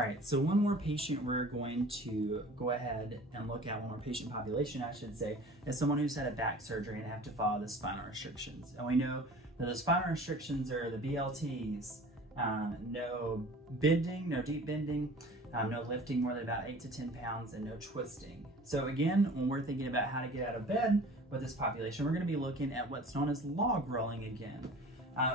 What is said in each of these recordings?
right, so one more patient we're going to go ahead and look at, one more patient population, I should say, is someone who's had a back surgery and have to follow the spinal restrictions. And we know that the spinal restrictions are the BLTs, no bending, no deep bending, no lifting more than about 8 to 10 pounds, and no twisting. So again, when we're thinking about how to get out of bed with this population, we're going to be looking at what's known as log rolling again.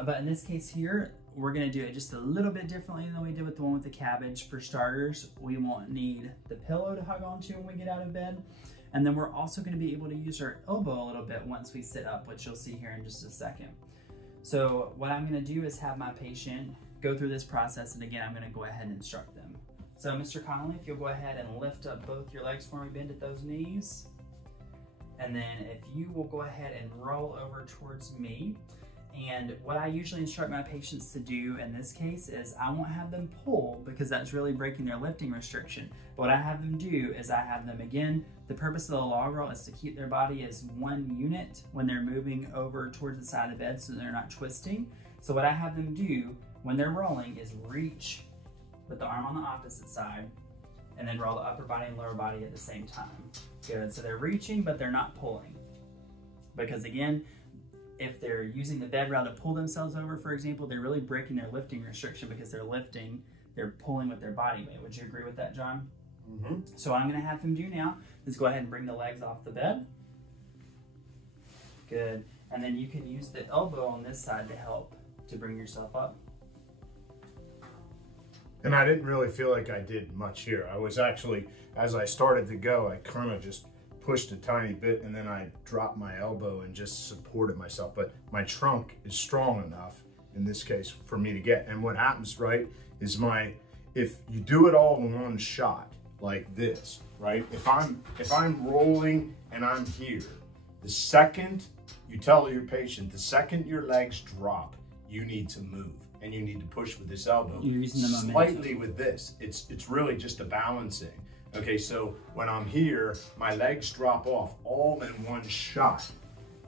But in this case here, we're going to do it just a little bit differently than we did with the one with the cabbage. For starters, we won't need the pillow to hug onto when we get out of bed. And then we're also going to be able to use our elbow a little bit once we sit up, which you'll see here in just a second. So what I'm going to do is have my patient go through this process, and again, I'm going to go ahead and instruct them. So Mr. Connolly, if you'll go ahead and lift up both your legs for me, bend at those knees. And then if you will go ahead and roll over towards me. And what I usually instruct my patients to do in this case is I won't have them pull, because that's really breaking their lifting restriction. What I have them do is I have them, again, the purpose of the log roll is to keep their body as one unit when they're moving over towards the side of the bed so they're not twisting. So what I have them do when they're rolling is reach with the arm on the opposite side and then roll the upper body and lower body at the same time. Good, so they're reaching, but they're not pulling. Because again, if they're using the bed rail to pull themselves over, for example, they're really breaking their lifting restriction because they're lifting, they're pulling with their body weight. Would you agree with that, John? Mm-hmm. So what I'm gonna have them do now is go ahead and bring the legs off the bed. Good, and then you can use the elbow on this side to help to bring yourself up. And I didn't really feel like I did much here. I was actually, as I started to go, I kind of just pushed a tiny bit, and then I dropped my elbow and just supported myself. But my trunk is strong enough in this case for me to get. And what happens, right, is if you do it all in one shot like this, right? If I'm rolling and I'm here, the second you tell your patient, the second your legs drop, you need to move. And you need to push with this elbow. You're using the momentum. Slightly with this. It's really just a balancing. Okay, so when I'm here, my legs drop off all in one shot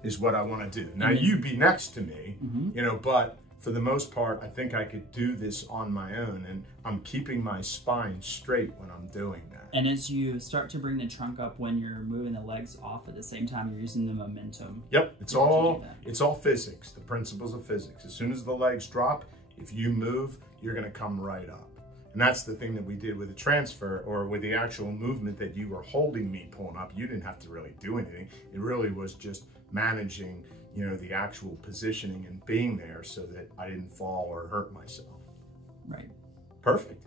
is what I want to do. Now you be next to me, you know, but for the most part, I think I could do this on my own, and I'm keeping my spine straight when I'm doing that. And as you start to bring the trunk up, when you're moving the legs off at the same time, you're using the momentum. Yep, it's all physics, the principles of physics. As soon as the legs drop, if you move, you're gonna come right up. And that's the thing that we did with the transfer, or with the actual movement that you were holding me pulling up. You didn't have to really do anything. It really was just managing, you know, the actual positioning and being there so that I didn't fall or hurt myself. Right. Perfect.